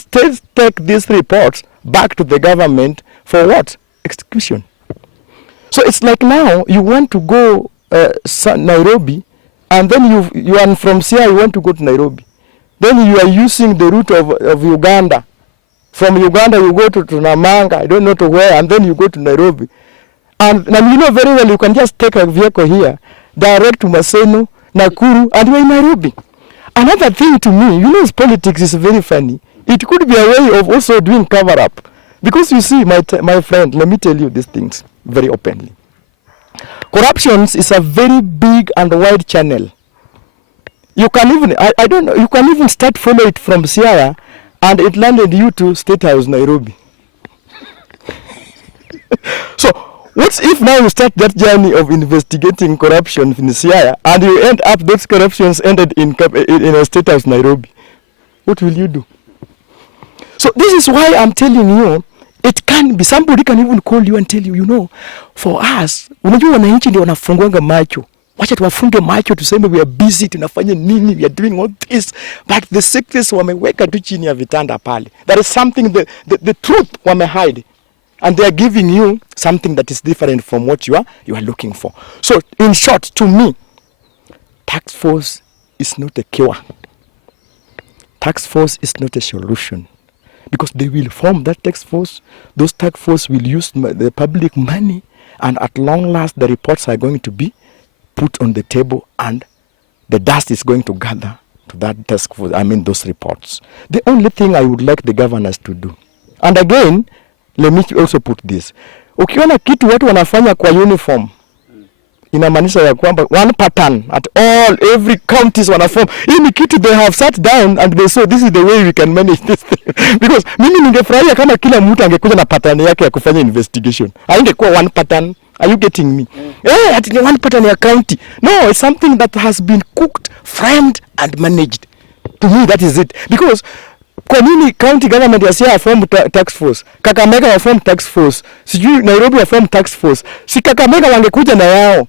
take these reports back to the government for what? Execution. So it's like now you want to go Nairobi, and then you are from Siaya, you want to go to Nairobi. Then you are using the route of Uganda. From Uganda you go to Namanga, I don't know to where, and then you go to Nairobi. And you know very well you can just take a vehicle here, direct to Maseno, Nakuru, and you're in Nairobi. Another thing to me, politics is very funny. It could be a way of also doing cover-up. Because you see, my friend, let me tell you these things very openly. Corruption is a very big and wide channel. You can even, I don't know, you can even start follow it from Siaya, and it landed you to State House, Nairobi. So what if now you start that journey of investigating corruption in Siaya and you end up those corruptions ended in a state house Nairobi? What will you do? So this is why I'm telling you, it can be, somebody can even call you and tell you, you know, for us, unajua wananchi ndio wanafunguanga macho. Wacha tuwafunge macho tuseme we are busy, tunafanya nini, we are doing all this. But the secrets wameweka tu chini ya vitanda pale. There is something, the truth wamehide. And they are giving you something that is different from what you are looking for. So in short, to me, tax force is not a cure. Tax force is not a solution. Because they will form that tax force. Those tax force will use the public money. And at long last, the reports are going to be put on the table. And the dust is going to gather to that task force. I mean, those reports. The only thing I would like the governors to do. And again, let me also put this. Ukiona kitu watu wanafanya kwa uniform, inamaanisha ya kwamba one pattern at all, every counties wanaform. Hii ni kitu they have sat down and they saw this is the way we can manage this thing. Because mimi ningefurahia kama kila mtu angekuja na pattern yake ya kufanya investigation. Haingekuwa one pattern. Are you getting me? Ati ni one pattern ya county. No, it's something that has been cooked, framed and managed. To me, that is it. Because kwa nini county government ya Siaya form tax force? Kakamega wa form tax force. Sijui Nairobi wa form tax force. Si Kakamega wangekuja na yao.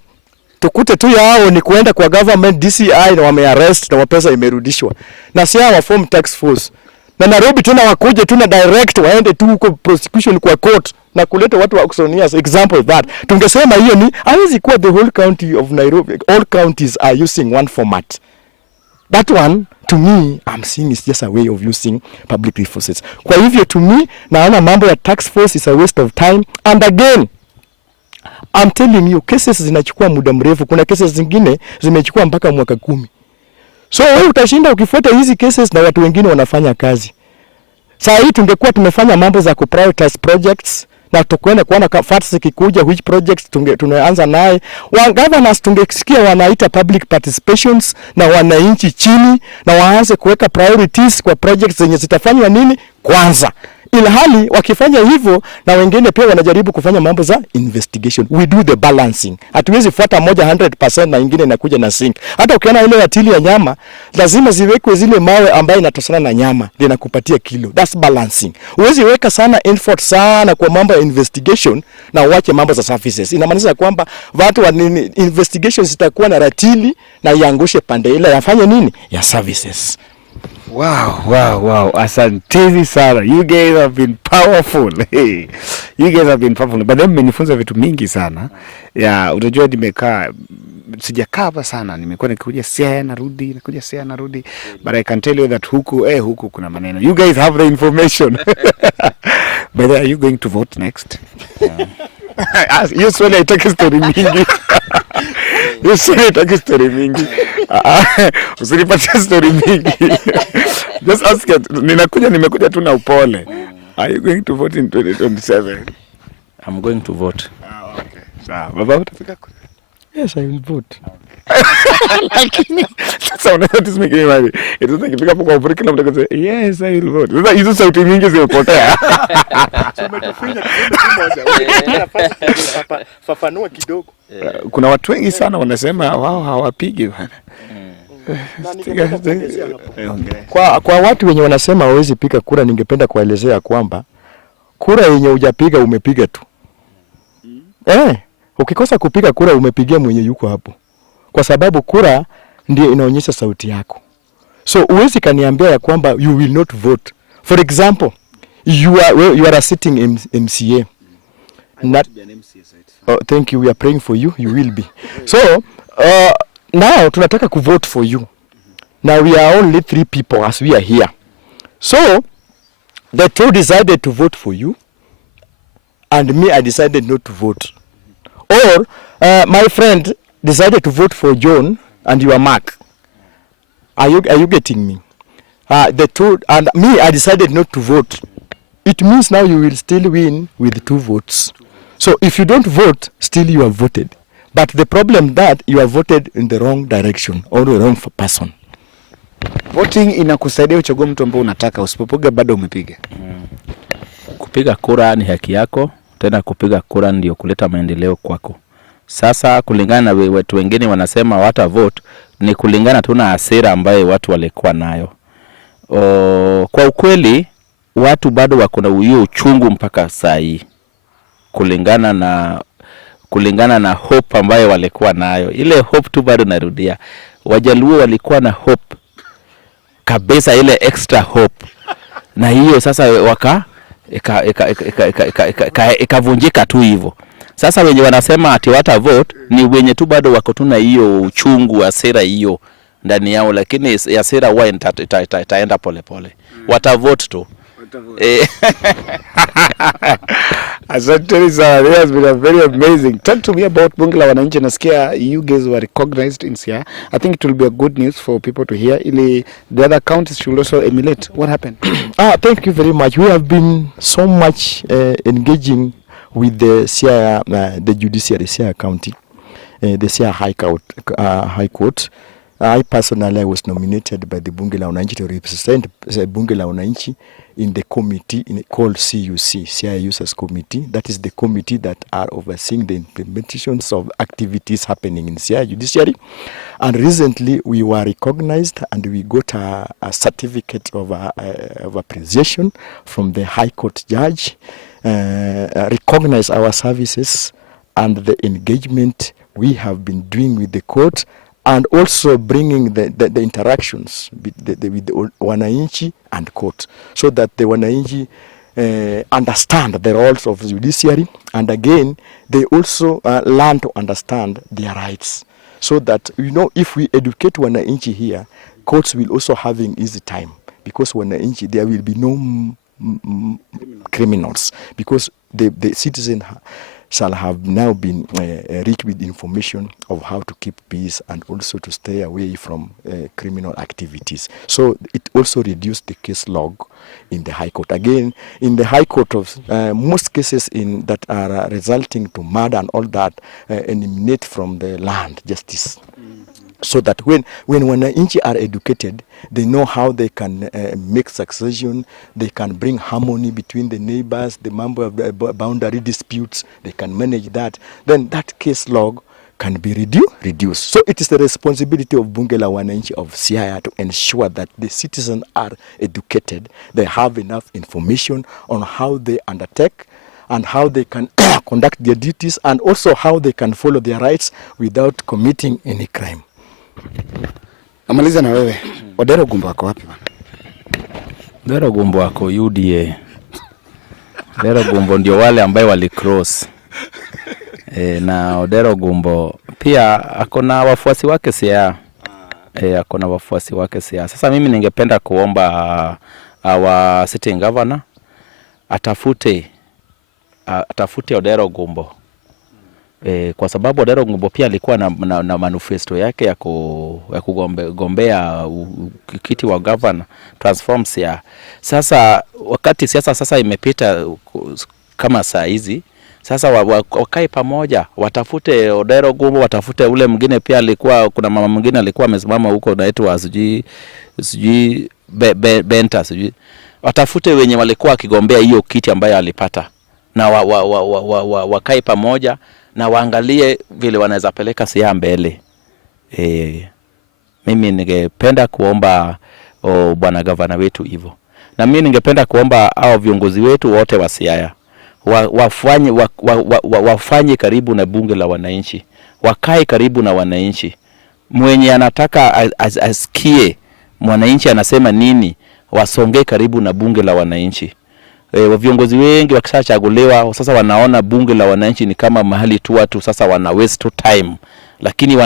Tukute tu yao ni kuenda kwa government DCI na wamearrest na wapesa imerudishwa. Na Siaya wa form tax force. Na Nairobi tena wakuje tu na direct waende tu huko prosecution kwa court na kuleta watu wa auctioneers. Example that. Tungesema hiyo ni haiwezi kuwa the whole county of Nairobi. All counties are using one format. That one, to me, I'm seeing is just a way of using public resources. Kwa hivyo, to me, naona mambo ya tax force is a waste of time. And again, I'm telling you, cases zinachukua muda mrefu. Kuna cases zingine zimechukua mpaka mwaka 10. So, wewe utashinda ukifuata hizi cases na watu wengine wanafanya kazi. Saa hii tungekuwa tumefanya mambo za kuprioritize projects na tukwenda kuona facts zikikuja which projects tunaanza naye. Governors tungesikia wanaita public participations na wananchi chini na waanze kuweka priorities kwa projects zenye zitafanywa nini kwanza. Ilhali wakifanya hivyo na wengine pia wanajaribu kufanya mambo za investigation. We do the balancing. Hatuwezi fuata moja 100% na ingine inakuja na sink. Hata ukiona ile atili ya nyama, lazima ziwekwe zile mawe ambayo inatosana na nyama, ndio inakupatia kilo. That's balancing. Huwezi weka sana effort sana kwa mambo ya investigation na uache mambo za services. Inamaanisha kwamba watu wa investigations zitakuwa na ratili na iangushe pande ile yafanye nini? Ya services. Wow. Asanteni sana. You guys have been powerful. Hey. You guys have been powerful. But then mmenifunza vitu mingi sana. Ya, unajua sijakaa hapa sana. Nimekuwa nikikuja Siaya narudi. But I can tell you that huku kuna maneno. You guys have the information. But are you going to vote next? You swali haitaki story mingi. Usinipatie story mingi. Just ask it. Nimekuja tu na upole. Are you going to vote in 2027? I'm going to vote. Okay. Sawa. Baba utafika kule? Yes, I will vote. Lakini sasa unaweza tusimike mali. Ito nikifika hapo kwa Afrika na mtakasema yes, I will vote. Sasa hizo sauti nyingi zimepotea. Tumetufinya kidogo moja. Fafanua kidogo. Kuna watu wengi sana wanasema wao hawapigi bwana. Kwa watu wenye wanasema hawezi piga kura, ningependa kuelezea kwamba kura yenye hujapiga umepiga tu. Ukikosa kupiga kura umepigia mwenye yuko hapo. Kwa sababu kura ndio inaonyesha sauti yako. So huwezi kaniambia ya kwamba you will not vote. For example, you are a sitting MCA. Not to be an MCA site. Oh, thank you. We are praying for you. You will be. So, now tunataka ku vote for you. Now we are only 3 people as we are here. So, the 2 decided to vote for you and me I decided not to vote. Or my friend decided to vote for John and you are Mark. Are you getting me? The 2 and me I decided not to vote. It means now you will still win with 2 votes. So if you don't vote, still you are voted. But the problem that you are voted in the wrong direction or the wrong person. Voting inakusaidia uchague mtu ambaye unataka, usipopiga bado umepiga. Kupiga kura ni haki yako tena kupiga kura ndio kuleta maendeleo kwako. Sasa kulingana na watu wengine wanasema wata vote, ni kulingana tu na hasira ambayo watu walikuwa nayo. Kwa ukweli watu bado wako na hiyo uchungu mpaka saa hii, kulingana na hope ambayo walikuwa nayo. Ile hope tu bado narudia, Wajaluo walikuwa na hope kabisa, ile extra hope, na hiyo sasa ikavunjika tu hivyo. Sasa wenye wanasema ati wata vote ni wenye tu bado wako tu na hiyo uchungu, hasira hiyo ndani yao, lakini hasira huwa itaenda polepole. Wata vote tu. Asante sana. It has been a very amazing. Talk to me about bunge la wananchi. Nasikia you guys were recognized in Siaya. I think it will be a good news for people to hear. Ili the other counties should also emulate. What happened? Thank you very much. We have been so much engaging with the Siaya, the judiciary, Siaya County, the Siaya High Court. I personally was nominated by the Bunge la Wananchi to represent Bunge la Wananchi in the committee called CUC, Siaya Users Committee. That is the committee that are overseeing the implementations of activities happening in Siaya Judiciary. And recently we were recognized and we got a certificate of appreciation from the High Court judge, recognize our services and the engagement we have been doing with the court, and also bringing the interactions with the wananchi and court, so that the wananchi understand the roles of the judiciary, and again they also learn to understand their rights, so that, you know, if we educate wananchi here, courts will also having easy time, because wananchi, there will be no criminals, because the citizen shall have now been rich with information of how to keep peace and also to stay away from criminal activities. So it also reduced the case log in the High Court. Again, in the High Court, of most cases that are resulting to murder and all that emanate from the land justice. So that when wananchi are educated, they know how they can make succession, they can bring harmony between the neighbors, the member of the boundary disputes, they can manage that, then that case log can be reduced. So it is the responsibility of Bunge la Wananchi of Siaya to ensure that the citizens are educated, they have enough information on how they undertake and how they can conduct their duties, and also how they can follow their rights without committing any crime. Amaliza na wewe. Odero Gumbo wako wapi bwana? Odero Gumbo wako UDA. Odero Gumbo ndio wale ambao walicross. Na Odero Gumbo pia akona wafuasi wake Siaya. Akona wafuasi wake Siaya. Sasa mimi ningependa kuomba our sitting governor atafute Odero Gumbo. Kwa sababu Odero Gumbo pia alikuwa na manifesto yake ya kugombea kiti wa governor transform Siaya. Sasa wakati siasa sasa imepita kama saa hizi, sasa wakae pamoja, watafute Odero Gumbo, watafute ule mwingine pia alikuwa, kuna mama mwingine alikuwa amesimama huko naitwa sijui Benta sijui. Watafute wenye walikuwa akigombea hiyo kiti ambayo alipata, na wakae pamoja na waangalie vile wanaweza peleka Siaya mbele. Mimi ningependa kuomba bwana gavana wetu hivyo. Na mimi ningependa kuomba hao viongozi wetu wote wa Siaya wafanye karibu na bunge la wananchi. Wakae karibu na wananchi. Mwenye anataka asikie mwananchi anasema nini, wasongee karibu na bunge la wananchi. Viongozi wengi wakishachaguliwa sasa wanaona bunge la wananchi ni kama mahali tu watu sasa wana waste time, lakini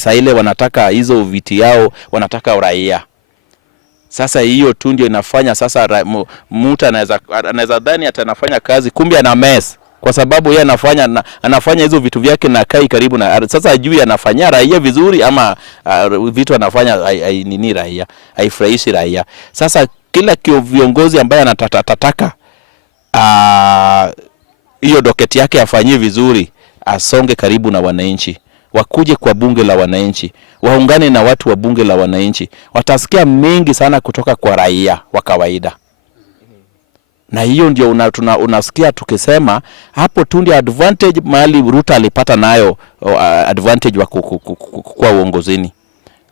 saa ile wanataka hizo viti yao, wanataka uraia. Sasa hiyo tu ndio inafanya sasa mtu anaweza dhani atanafanya kazi, kumbe ana mess, kwa sababu yeye anafanya hizo vitu vyake na kai karibu na sasa ajui anafanya raia vizuri ama vitu anafanya nini raia haifurahishi raia. Sasa kila viongozi ambaye anatataka hiyo doketi yake afanyie vizuri, asonge karibu na wananchi, wakuje kwa bunge la wananchi, waungane na watu wa bunge la wananchi, watasikia mengi sana kutoka kwa raia wa kawaida. Na hiyo ndio unasikia tukisema hapo tu ndio advantage mahali Ruto alipata nayo advantage wa kwa uongozini.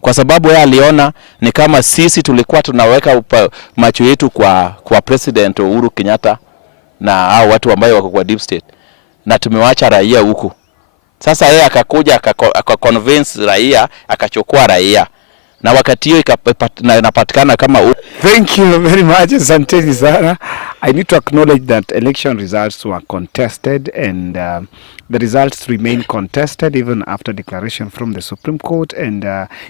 Kwa sababu yeye aliona ni kama sisi tulikuwa tunaweka macho yetu kwa President Uhuru Kenyatta na hao watu ambao wako kwa deep state, na tumewacha raia huko. Sasa yeye akakuja akaconvince raia, akachukua raia, na wakati hiyo inapatikana kama Thank you very much, asanteni sana. I need to acknowledge that election results were contested, and the results remain contested even after declaration from the Supreme Court. And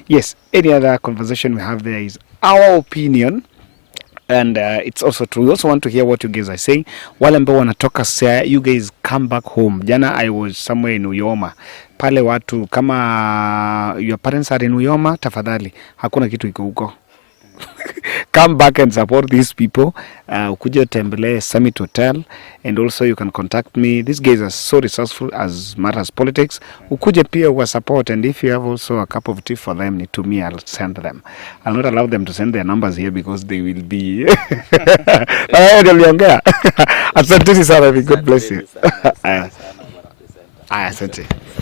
yes, any other conversation we have there is our opinion, and it's also true. We also want to hear what you guys are saying. Wale ambao wanatoka Siaya, you guys come back home. Jana I was somewhere in Uyoma. Pale watu kama your parents are in Uyoma, tafadhali hakuna kitu iko huko. Come back and support these people. Ukuje tembele Summit Hotel, and also you can contact me. These guys are so resourceful as matter as politics. Ukuje pia wa support, and if you have also a cup of tea for them, need to me, I'll send them. I'll not allow them to send their numbers here because they will be asante sana, God bless you. Asante.